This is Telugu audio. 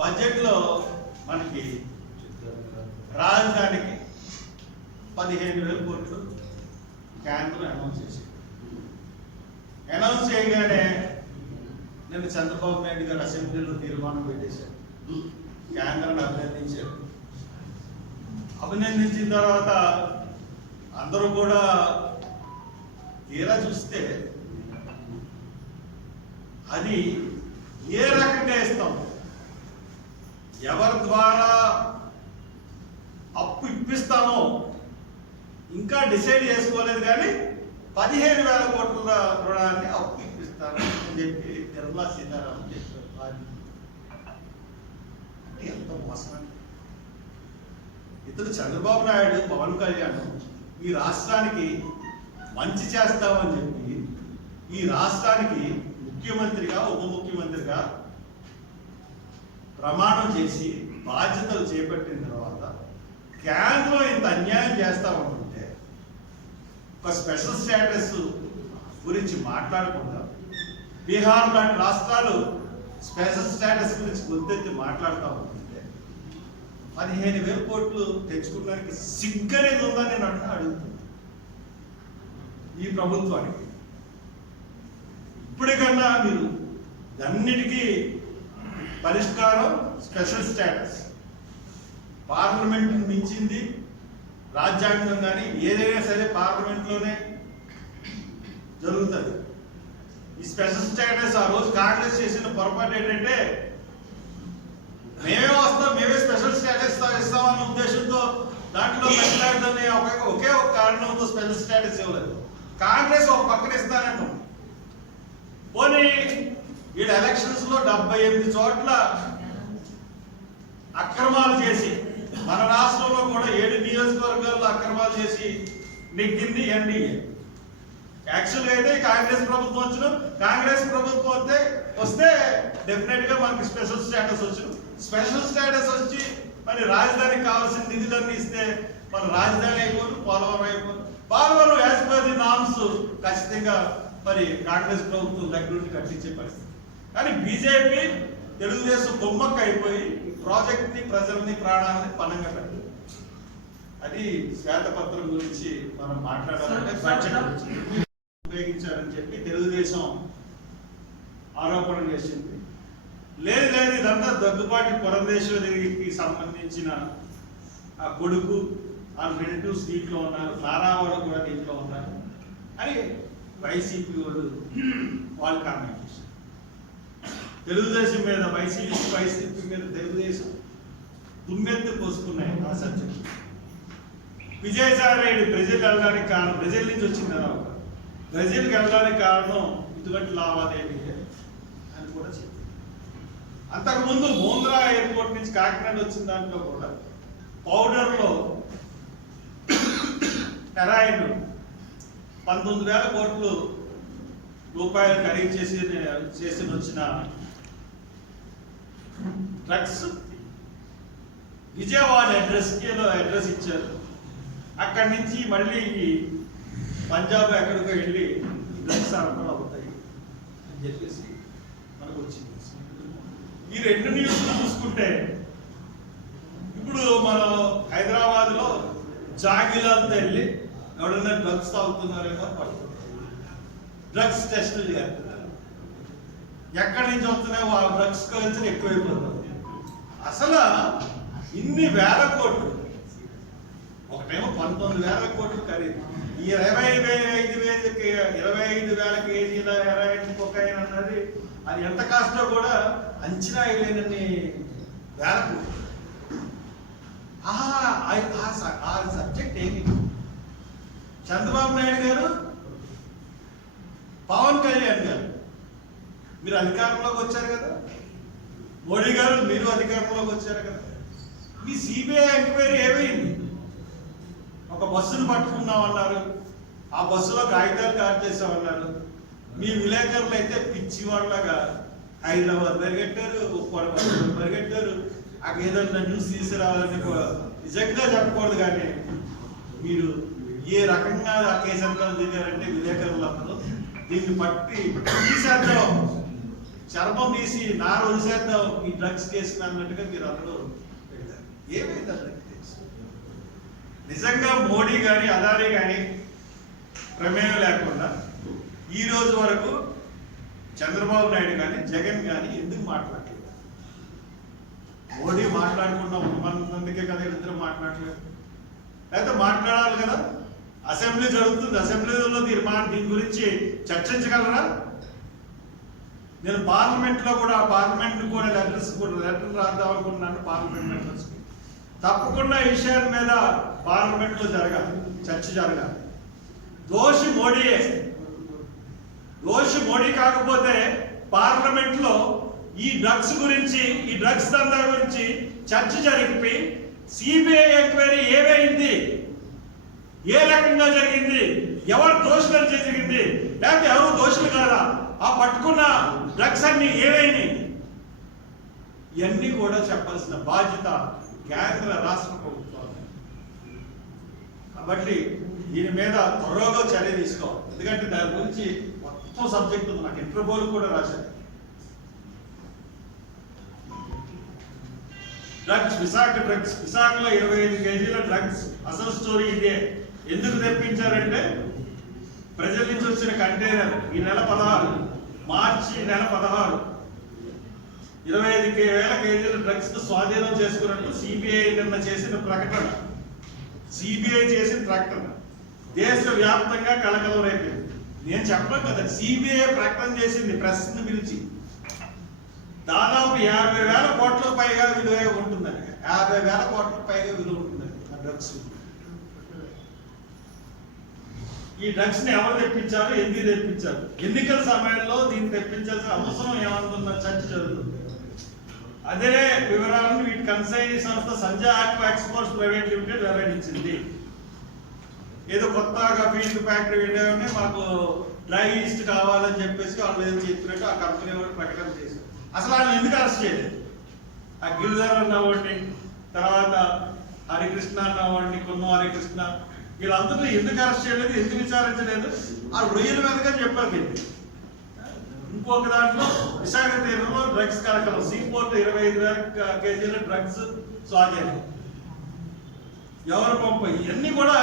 బడ్జెట్లో మనకి రాజధానికి పదిహేను వేల కోట్లు కేంద్రం అనౌన్స్ చేసింది అనౌన్స్ చేయగానే నేను చంద్రబాబు నాయుడు గారు అసెంబ్లీలో తీర్మానం పెట్టేశాను కేంద్రాన్ని అభినందించారు. అభినందించిన తర్వాత అందరూ కూడా తీరా చూస్తే అది ఏ రకంగా ఇస్తాం? ఎవరి ద్వారా అప్పు ఇప్పిస్తామో ఇంకా డిసైడ్ చేసుకోలేదు కానీ పదిహేను వేల కోట్ల రుణాన్ని అప్పు ఇప్పిస్తాను అని చెప్పి నిర్మలా సీతారామన్ చెప్పారు. అంటే ఎంత మోసం అండి. చంద్రబాబు నాయుడు పవన్ కళ్యాణ్ ఈ రాష్ట్రానికి మంచి చేస్తామని చెప్పి ఈ రాష్ట్రానికి ముఖ్యమంత్రిగా ఉప ముఖ్యమంత్రిగా ప్రమాణం చేసి బాధ్యతలు చేపట్టిన తర్వాత కేంద్రం ఇంత అన్యాయం చేస్తామనుకుంటే ఒక స్పెషల్ స్టేటస్ గురించి మాట్లాడకుండా బీహార్ లాంటి రాష్ట్రాలు స్పెషల్ స్టేటస్ గురించి గుర్తెత్తి మాట్లాడుతూ ఉంటుంటే పదిహేను వేల కోట్లు తెచ్చుకోవడానికి సిగ్గనేది ఉందని నేను అడుగు- అడుగుతున్నాను ఈ ప్రభుత్వానికి. ఇప్పటికన్నా మీరు అన్నిటికీ పరిష్కారం స్పెషల్ స్టేటస్. పార్లమెంట్ మించింది రాజ్యాంగం కానీ ఏదైనా సరే పార్లమెంట్లోనే జరుగుతుంది. ఈ స్పెషల్ స్టేటస్ ఆ రోజు కాంగ్రెస్ చేసిన పొరపాటు ఏంటంటే మేమే వస్తాం మేమే స్పెషల్ స్టేటస్ ఇస్తామన్న ఉద్దేశంతో దాంట్లో మాట్లాడదని ఒకే ఒక కారణంతో స్పెషల్ స్టేటస్ ఇవ్వలేదు. కాంగ్రెస్ ఒక పక్కన ఇస్తానంటే పోనీ వీళ్ళ ఎలక్షన్స్లో డెబ్బై ఎనిమిది చోట్ల అక్రమాలు చేసి మన రాష్ట్రంలో కూడా ఏడు నియోజకవర్గాల్లో అక్రమాలు చేసి నెగ్గింది ఎన్డీఏ. యాక్చువల్గా అయితే కాంగ్రెస్ ప్రభుత్వం వచ్చిన కాంగ్రెస్ ప్రభుత్వం వస్తే వస్తే డెఫినెట్గా మనకి స్పెషల్ స్టేటస్ వచ్చిన స్పెషల్ స్టేటస్ వచ్చి మరి రాజధానికి కావాల్సిన నిధులన్నీ ఇస్తే మన రాజధాని అయిపోదు పోలవరం అయిపోదు. Polavaram as per the norms ఖచ్చితంగా మరి కాంగ్రెస్ ప్రభుత్వం దగ్గర నుండి కట్టించే పరిస్థితి. కానీ బీజేపీ తెలుగుదేశం బొమ్మక్క అయిపోయి ఈ ప్రాజెక్ట్ని ప్రజల్ని ప్రాణాలని పనంగా పెట్టింది అది శ్వేతపత్రం గురించి మనం మాట్లాడాలంటే బడ్జెట్ ఉపయోగించారని చెప్పి తెలుగుదేశం ఆరోపణ చేసింది. లేదు లేదు ఇదంతా దగ్గుబాటి పురంధేశ్వరికి సంబంధించిన ఆ కొడుకు ఆ రిలేటివ్స్ దీంట్లో ఉన్నారు నారావాడు కూడా దీంట్లో ఉన్నారు. అని వైసీపీ వాళ్ళు వాళ్ళు కామెంట్ చేశారు. తెలుగుదేశం మీద వైసీపీ వైసీపీ మీద తెలుగుదేశం దుమ్మెత్తు పోసుకున్నాయి ఆ సబ్జెక్ట్. విజయసాయి రెడ్డి బ్రెజిల్ వెళ్ళడానికి కారణం బ్రెజిల్ నుంచి వచ్చింది కదా బ్రెజిల్కి వెళ్ళడానికి కారణం ఇటువంటి లావాదేవీ అని కూడా చెప్పింది అంతకుముందు బోంద్రా ఎయిర్పోర్ట్ నుంచి కాకినాడ వచ్చిన దాంట్లో కూడా పౌడర్లో టెరాయిన్ పంతొమ్మిది వేల కోట్లు రూపాయలు ఖరీదు చేసి చేసి వచ్చిన డ్రగ్స్ విజయవాడ అడ్రస్కి ఏదో అడ్రస్ ఇచ్చారు. అక్కడి నుంచి మళ్ళీ పంజాబ్ ఎక్కడికో వెళ్ళి డ్రగ్స్ సరఫరా అవుతాయి అని చెప్పేసి మనకు వచ్చింది ఈ రెండు న్యూస్లు చూసుకుంటే ఇప్పుడు మనం హైదరాబాద్లో జాగిలాలతో వెళ్ళి ఎవడన్నా డ్రగ్స్ తాగుతున్నారేమో పడుతుంది. డ్రగ్స్ టెస్టులు చేస్తున్నారు. ఎక్కడి నుంచి వస్తున్నాయో ఆ డ్రగ్స్ కల్చర్ ఎక్కువైపోతుంది అసలు ఇన్ని వేల కోట్లు. ఒకటేమో పంతొమ్మిది వేల కోట్లు ఖరీదు. ఈ ఇరవై ఐదు వేలకి ఇరవై ఐదు వేల కేజీల ఇరవై ఐదు కొకైన్ అన్నది అది ఎంత కాస్టో కూడా అంచనా వేయలేనన్ని వేల కోట్లు. ఆ ఆ సబ్జెక్ట్ ఏమి చంద్రబాబు నాయుడు గారు పవన్ కళ్యాణ్ గారు. మీరు అధికారంలోకి వచ్చారు కదా? మోడీ గారు మీరు అధికారంలోకి వచ్చారు కదా? మీ సిబిఐ ఎంక్వైరీ ఏమైంది? ఒక బస్సును పట్టుకున్నామన్నారు. ఆ బస్సులో కాగితాలు కాట్ చేసామన్నారు మీ విలేకరులు అయితే పిచ్చి వాళ్ళగా హైదరాబాద్ పరిగెట్టారు ఉప్పాడ పరిగెట్టారు. అక్కడ ఏదన్నా న్యూస్ తీసుకురావాలని నిజంగా చెప్పకూడదు కానీ మీరు ఏ రకంగా ఆ కేసు అంతా దిగారంటే విలేకరులందరూ దీన్ని పట్టి తీసేద్దాం చర్మం తీసి నార వదిలేద్దాం ఈ డ్రగ్స్ కేసు అన్నట్టుగా మీరు అందరూ వెళ్ళారు. ఏమైంది అందరికి తెలుసు నిజంగా మోడీ కానీ అదానీ కానీ ప్రమేయం లేకుండా ఈ రోజు వరకు చంద్రబాబు నాయుడు కానీ జగన్ కానీ ఎందుకు మాట్లాడలేదు? మోడీ మాట్లాడకుండా ఉన్నందుకే కదా ఇద్దరు మాట్లాడలేదు. లేకపోతే మాట్లాడాలి కదా? అసెంబ్లీ జరుగుతుంది. అసెంబ్లీలో తీర్మానం దీని గురించి చర్చించగలరా? నేను పార్లమెంట్లో కూడా పార్లమెంట్ కూడా లెటర్స్ కూడా లెటర్ రాద్దాం అనుకుంటున్నాను పార్లమెంట్ మెంబర్స్ తప్పకుండా ఈ విషయాల మీద పార్లమెంట్లో జరగాలి చర్చ జరగాలి. దోషి మోడీయే దోషి మోడీ కాకపోతే పార్లమెంట్లో ఈ డ్రగ్స్ గురించి ఈ డ్రగ్స్ దందా గురించి చర్చ జరిపి సిబిఐ ఎంక్వైరీ ఏమైంది? ఏ రకంగా జరిగింది? ఎవరు దోషులు జరిగింది? లేకపోతే ఎవరు దోషులు కాదా? ఆ పట్టుకున్న డ్రగ్స్ అన్ని ఏవైనాయి ఇవన్నీ కూడా చెప్పాల్సిన బాధ్యత కేంద్ర రాష్ట్ర ప్రభుత్వాలు. కాబట్టి దీని మీద త్వరగా చర్య తీసుకోవాలి. ఎందుకంటే దాని గురించి మొత్తం సబ్జెక్ట్ ఉంది. నాకు ఇంటర్పోల్ కూడా రాశారు. Drugs Visakha drugs. విశాఖలో ఇరవై ఐదు కేజీల డ్రగ్స్. అసలు స్టోరీ ఇదే. ఎందుకు తెప్పించారంటే? ప్రజల నుంచి వచ్చిన కంటైనర్ ఈ నెల పదహారు. మార్చి నెల పదహారు. ఇరవై ఐదు వేల కేజీల డ్రగ్స్ స్వాధీనం చేసుకున్నట్టు సిబిఐ నిన్న చేసిన ప్రకటన. సిబిఐ చేసిన ప్రకటన. దేశ వ్యాప్తంగా కలకలం రేపింది. నేను చెప్పను కదా సిబిఐ ప్రకటన చేసింది ప్రశ్న పిలిచి. దాదాపు యాభై వేల కోట్ల పైగా విలువ ఉంటుందని యాభై వేల కోట్ల పైగా విలువ ఉంటుందండి ఆ డ్రగ్స్. ఈ డ్రగ్స్ని ఎవరు తెప్పించారు? ఎందుకు తెప్పించారు? ఎన్నికల సమయంలో తెప్పించాల్సిన అవసరం ఏమంటుందో చర్చ జరుగుతుంది. అదే వివరాలను వీటి కన్సైన్ సంస్థ Sanjay aqua exports private limited వెల్లడించింది ఏదో కొత్తగా ఫీల్డ్ ఫ్యాక్టరీ వెళ్ళామని మాకు డ్రై ఈస్ట్ కావాలని చెప్పేసి వాళ్ళు ఏదో చెప్పినట్టు ఆ కంపెనీ వాళ్ళు ప్రకటన చేశారు. అసలు వాళ్ళు ఎందుకు అరెస్ట్ చేయలేదు? ఆ గిరిధర్ అన్న వాడిని తర్వాత హరికృష్ణ అన్న వాడిని కొన్న హరికృష్ణ వీళ్ళందరినీ ఎందుకు అరెస్ట్ చేయలేదు ఎందుకు విచారించలేదు? ఆ రొయ్యల మీదగా చెప్పారు ఇంకొక దాంట్లో విశాఖ తీరంలో డ్రగ్స్ కలకలం సీపోర్ట్ ఇరవై ఐదు వేల కేజీల డ్రగ్స్ స్వాధీనం. ఎవరు పంప ఇవన్నీ కూడా